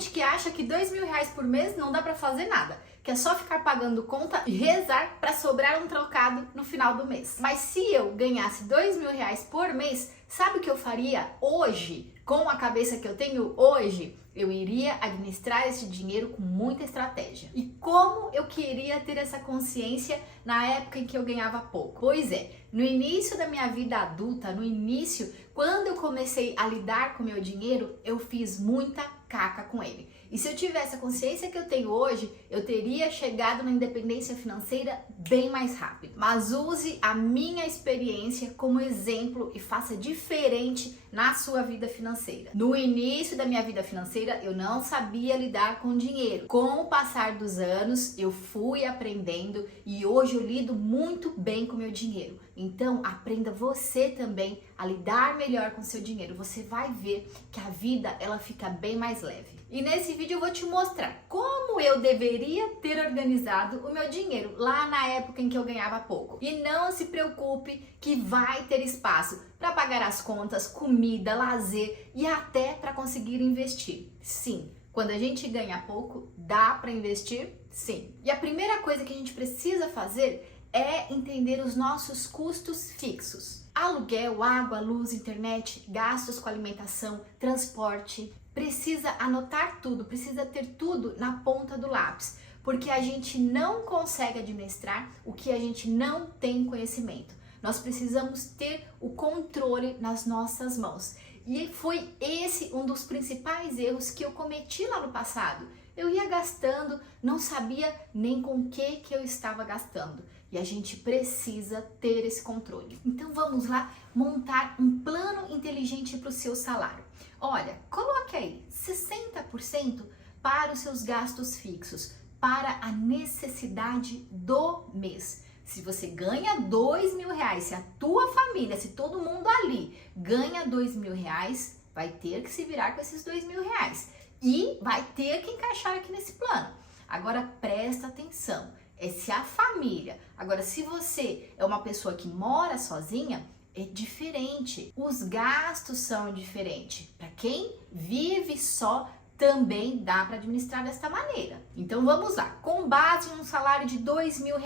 gente que acha que R$ 2.000 por mês não dá pra fazer nada, que é só ficar pagando conta e rezar pra sobrar um trocado no final do mês. Mas se eu ganhasse R$ 2.000 por mês, sabe o que eu faria hoje? Com a cabeça que eu tenho hoje, eu iria administrar esse dinheiro com muita estratégia. E como eu queria ter essa consciência na época em que eu ganhava pouco? Pois é, no início da minha vida adulta, no início, quando eu comecei a lidar com o meu dinheiro, eu fiz muita caca com ele. E se eu tivesse a consciência que eu tenho hoje, eu teria chegado na independência financeira bem mais rápido. Mas use a minha experiência como exemplo e faça diferente na sua vida financeira. No início da minha vida financeira, eu não sabia lidar com dinheiro. Com o passar dos anos, eu fui aprendendo e hoje eu lido muito bem com o meu dinheiro. Então, aprenda você também a lidar melhor com o seu dinheiro. Você vai ver que a vida ela fica bem mais leve. E nesse vídeo eu vou te mostrar como eu deveria ter organizado o meu dinheiro lá na época em que eu ganhava pouco. E não se preocupe que vai ter espaço para pagar as contas, comida, lazer e até para conseguir investir. Sim, quando a gente ganha pouco, dá para investir? Sim. E a primeira coisa que a gente precisa fazer é entender os nossos custos fixos. Aluguel, água, luz, internet, gastos com alimentação, transporte. Precisa anotar tudo, precisa ter tudo na ponta do lápis, porque a gente não consegue administrar o que a gente não tem conhecimento. Nós precisamos ter o controle nas nossas mãos. E foi esse um dos principais erros que eu cometi lá no passado. Eu ia gastando, não sabia nem com o que eu estava gastando. E a gente precisa ter esse controle. Então vamos lá montar um plano inteligente para o seu salário. Olha, coloque aí 60% para os seus gastos fixos, para a necessidade do mês. Se você ganha R$ 2.000, se a tua família, se todo mundo ali ganha R$ 2.000, vai ter que se virar com esses R$ 2.000 e vai ter que encaixar aqui nesse plano. Agora presta atenção, é se a família, agora se você é uma pessoa que mora sozinha, é diferente, os gastos são diferentes. Para quem vive só, também dá para administrar desta maneira. Então vamos lá, com base em um salário de R$ 2.000,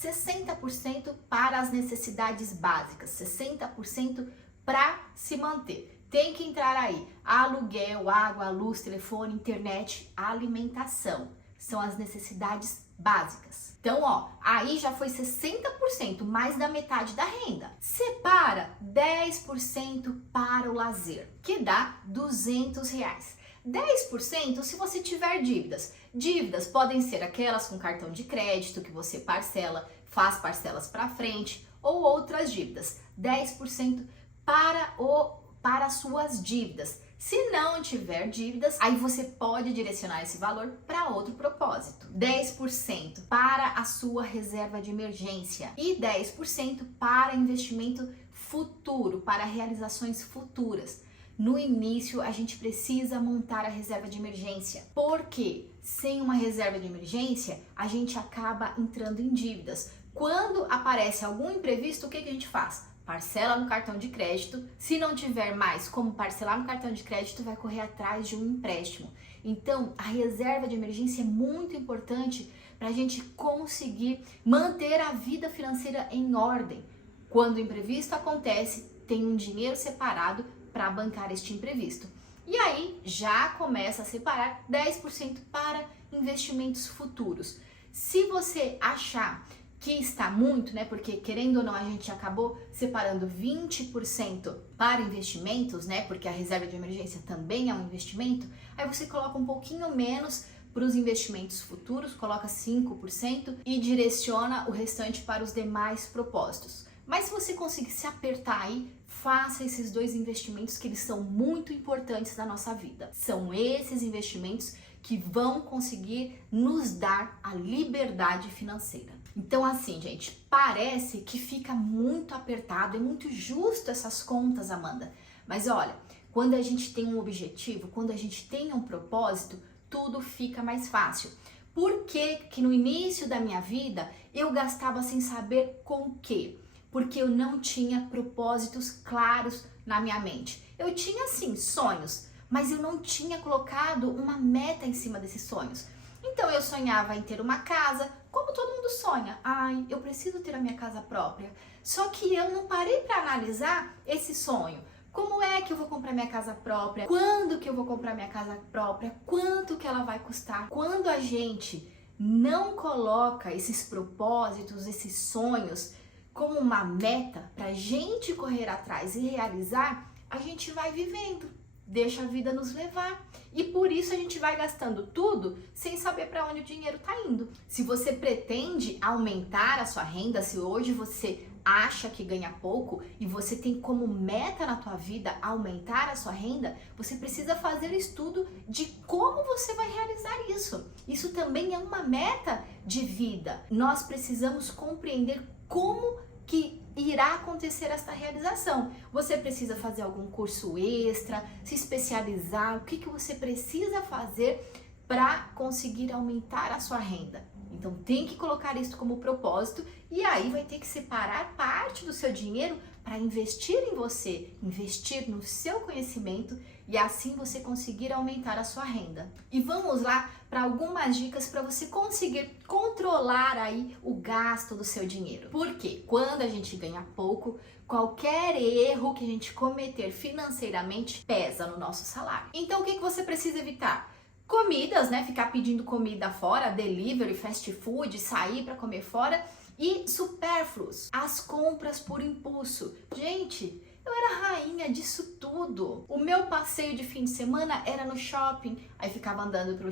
60% para as necessidades básicas, 60% para se manter. Tem que entrar aí, aluguel, água, luz, telefone, internet, alimentação. São as necessidades básicas. Então, ó, aí já foi 60%, mais da metade da renda. Separa 10% para o lazer, que dá R$ 200. 10% se você tiver dívidas. Dívidas podem ser aquelas com cartão de crédito que você parcela, faz parcelas para frente ou outras dívidas. 10% para suas dívidas. Se não tiver dívidas, aí você pode direcionar esse valor para outro propósito. 10% para a sua reserva de emergência e 10% para investimento futuro, para realizações futuras. No início, a gente precisa montar a reserva de emergência, porque sem uma reserva de emergência, a gente acaba entrando em dívidas. Quando aparece algum imprevisto, o que a gente faz? Parcela no cartão de crédito. Se não tiver mais como parcelar no cartão de crédito, vai correr atrás de um empréstimo. Então, a reserva de emergência é muito importante para a gente conseguir manter a vida financeira em ordem. Quando o imprevisto acontece, tem um dinheiro separado para bancar este imprevisto. E aí, já começa a separar 10% para investimentos futuros. Se você achar que está muito, né? Porque querendo ou não, a gente acabou separando 20% para investimentos, né? Porque a reserva de emergência também é um investimento. Aí você coloca um pouquinho menos para os investimentos futuros, coloca 5% e direciona o restante para os demais propósitos. Mas se você conseguir se apertar aí, faça esses dois investimentos que eles são muito importantes na nossa vida. São esses investimentos que vão conseguir nos dar a liberdade financeira. Então assim, gente, parece que fica muito apertado, é muito justo essas contas, Amanda. Mas olha, quando a gente tem um objetivo, quando a gente tem um propósito, tudo fica mais fácil. Por que no início da minha vida eu gastava sem saber com o quê? Porque eu não tinha propósitos claros na minha mente. Eu tinha sim sonhos, mas eu não tinha colocado uma meta em cima desses sonhos. Então eu sonhava em ter uma casa, como todo mundo sonha. Ai, eu preciso ter a minha casa própria. Só que eu não parei para analisar esse sonho. Como é que eu vou comprar minha casa própria? Quando que eu vou comprar minha casa própria? Quanto que ela vai custar? Quando a gente não coloca esses propósitos, esses sonhos como uma meta pra gente correr atrás e realizar, a gente vai vivendo, deixa a vida nos levar. E por isso a gente vai gastando tudo sem saber para onde o dinheiro tá indo. Se você pretende aumentar a sua renda, se hoje você acha que ganha pouco e você tem como meta na tua vida aumentar a sua renda, você precisa fazer estudo de como você vai realizar isso. Isso também é uma meta de vida. Nós precisamos compreender como que irá acontecer esta realização. Você precisa fazer algum curso extra, se especializar, o que você precisa fazer para conseguir aumentar a sua renda. Então tem que colocar isso como propósito e aí vai ter que separar parte do seu dinheiro para investir em você, investir no seu conhecimento e assim você conseguir aumentar a sua renda. E vamos lá para algumas dicas para você conseguir controlar aí o gasto do seu dinheiro. Porque quando a gente ganha pouco, qualquer erro que a gente cometer financeiramente pesa no nosso salário. Então o que você precisa evitar? Comidas, né? Ficar pedindo comida fora, delivery, fast food, sair para comer fora e supérfluos, as compras por impulso. Gente, eu era rainha disso tudo. O meu passeio de fim de semana era no shopping, aí ficava andando pelo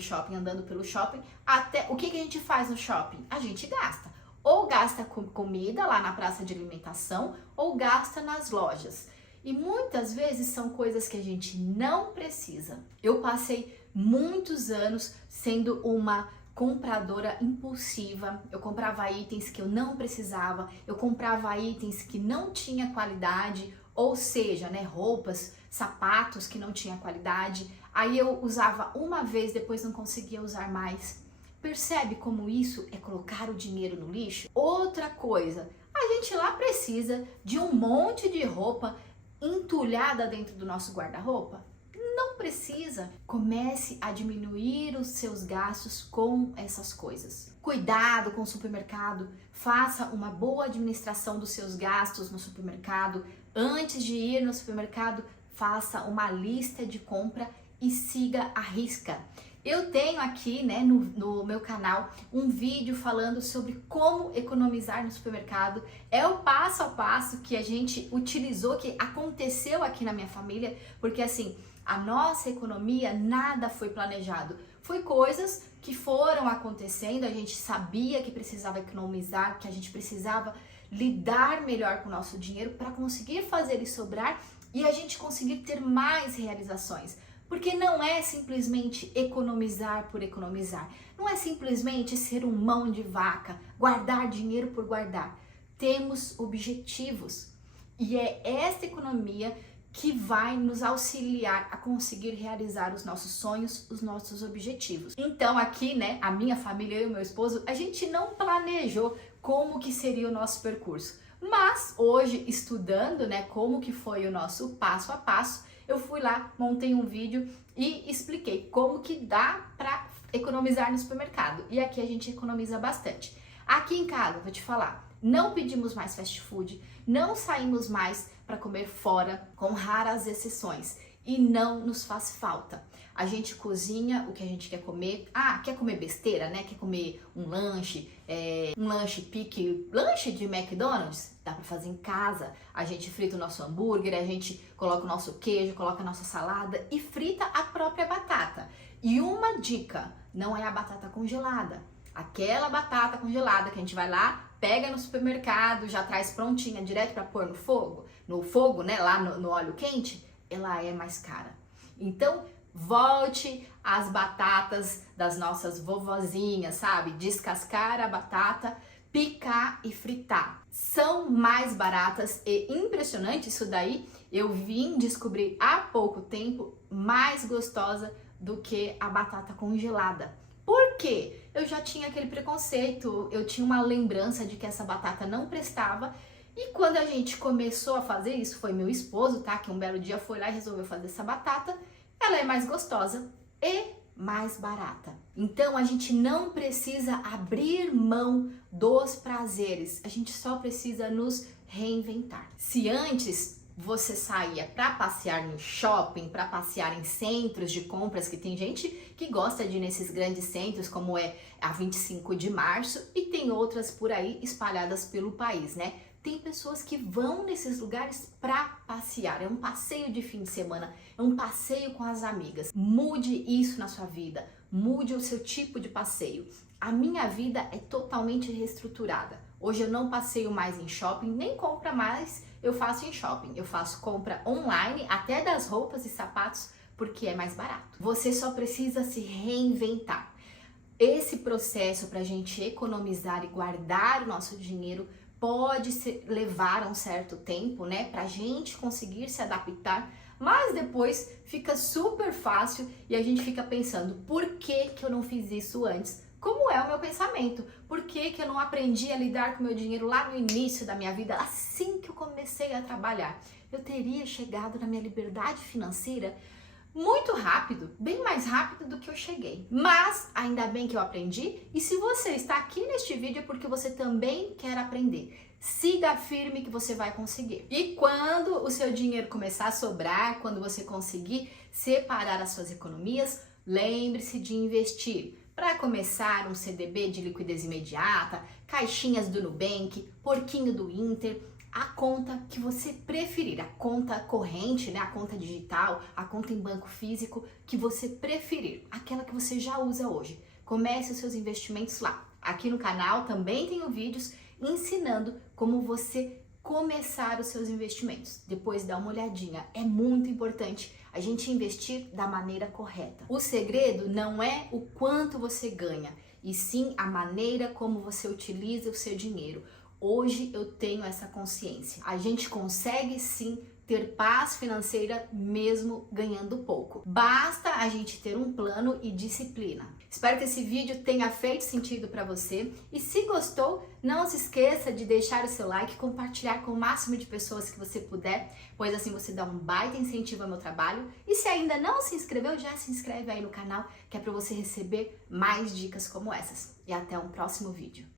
shopping, até o que a gente faz no shopping? A gente gasta. Ou gasta com comida lá na praça de alimentação, ou gasta nas lojas. E muitas vezes são coisas que a gente não precisa. Eu passei muitos anos sendo uma compradora impulsiva. Eu comprava itens que eu não precisava, eu comprava itens que não tinha qualidade, ou seja, né, roupas, sapatos que não tinha qualidade. Aí eu usava uma vez, depois não conseguia usar mais. Percebe como isso é colocar o dinheiro no lixo? Outra coisa, a gente lá precisa de um monte de roupa entulhada dentro do nosso guarda-roupa? Não precisa. Comece a diminuir os seus gastos com essas coisas. Cuidado com o supermercado. Faça uma boa administração dos seus gastos no supermercado. Antes de ir no supermercado, faça uma lista de compra e siga a risca. Eu tenho aqui, né, no meu canal um vídeo falando sobre como economizar no supermercado. É o passo a passo que a gente utilizou, que aconteceu aqui na minha família, porque assim, a nossa economia nada foi planejado. Foi coisas que foram acontecendo, a gente sabia que precisava economizar, que a gente precisava lidar melhor com o nosso dinheiro para conseguir fazer ele sobrar e a gente conseguir ter mais realizações. Porque não é simplesmente economizar por economizar. Não é simplesmente ser um mão de vaca, guardar dinheiro por guardar. Temos objetivos. E é esta economia que vai nos auxiliar a conseguir realizar os nossos sonhos, os nossos objetivos. Então aqui, né, a minha família, eu e o meu esposo, a gente não planejou como que seria o nosso percurso. Mas hoje, estudando, né, como que foi o nosso passo a passo, eu fui lá, montei um vídeo e expliquei como que dá para economizar no supermercado. E aqui a gente economiza bastante. Aqui em casa, vou te falar, não pedimos mais fast food, não saímos mais para comer fora, com raras exceções. E não nos faz falta. A gente cozinha o que a gente quer comer. Ah, quer comer besteira, né? Quer comer um lanche pique, lanche de McDonald's? Dá pra fazer em casa. A gente frita o nosso hambúrguer, a gente coloca o nosso queijo, coloca a nossa salada e frita a própria batata. E uma dica, não é a batata congelada. Aquela batata congelada que a gente vai lá, pega no supermercado, já traz prontinha, direto pra pôr no fogo, né? Lá no óleo quente, ela é mais cara. Então, volte às batatas das nossas vovozinhas, sabe? Descascar a batata, picar e fritar. São mais baratas e impressionante isso daí. Eu vim descobrir há pouco tempo mais gostosa do que a batata congelada. Por quê? Eu já tinha aquele preconceito, eu tinha uma lembrança de que essa batata não prestava. E quando a gente começou a fazer isso, foi meu esposo, tá? Que um belo dia foi lá e resolveu fazer essa batata. ela é mais gostosa e mais barata. Então a gente não precisa abrir mão dos prazeres, a gente só precisa nos reinventar. Se antes você saía para passear no shopping, para passear em centros de compras, que tem gente que gosta de ir nesses grandes centros, como é a 25 de março, e tem outras por aí espalhadas pelo país, né? Tem pessoas que vão nesses lugares para passear, é um passeio de fim de semana, é um passeio com as amigas. Mude isso na sua vida, mude o seu tipo de passeio. A minha vida é totalmente reestruturada. Hoje eu não passeio mais em shopping, nem compra mais eu faço em shopping. Eu faço compra online, até das roupas e sapatos, porque é mais barato. Você só precisa se reinventar. Esse processo para a gente economizar e guardar o nosso dinheiro pode levar um certo tempo, né, pra gente conseguir se adaptar, mas depois fica super fácil e a gente fica pensando, por que eu não fiz isso antes? Como é o meu pensamento? Por que eu não aprendi a lidar com o meu dinheiro lá no início da minha vida, assim que eu comecei a trabalhar? Eu teria chegado na minha liberdade financeira muito rápido, bem mais rápido do que eu cheguei. Mas ainda bem que eu aprendi, e se você está aqui neste vídeo é porque você também quer aprender. Siga firme que você vai conseguir. E quando o seu dinheiro começar a sobrar, quando você conseguir separar as suas economias, lembre-se de investir. Para começar, um CDB de liquidez imediata, caixinhas do Nubank, porquinho do Inter, a conta que você preferir, a conta corrente, né, a conta digital, a conta em banco físico que você preferir, aquela que você já usa hoje. Comece os seus investimentos lá. Aqui no canal também tenho vídeos ensinando como você começar os seus investimentos. Depois dá uma olhadinha, é muito importante a gente investir da maneira correta. O segredo não é o quanto você ganha, e sim a maneira como você utiliza o seu dinheiro. Hoje eu tenho essa consciência. A gente consegue sim ter paz financeira mesmo ganhando pouco. Basta a gente ter um plano e disciplina. Espero que esse vídeo tenha feito sentido para você e se gostou, não se esqueça de deixar o seu like e compartilhar com o máximo de pessoas que você puder, pois assim você dá um baita incentivo ao meu trabalho. E se ainda não se inscreveu, já se inscreve aí no canal, que é para você receber mais dicas como essas. E até um próximo vídeo.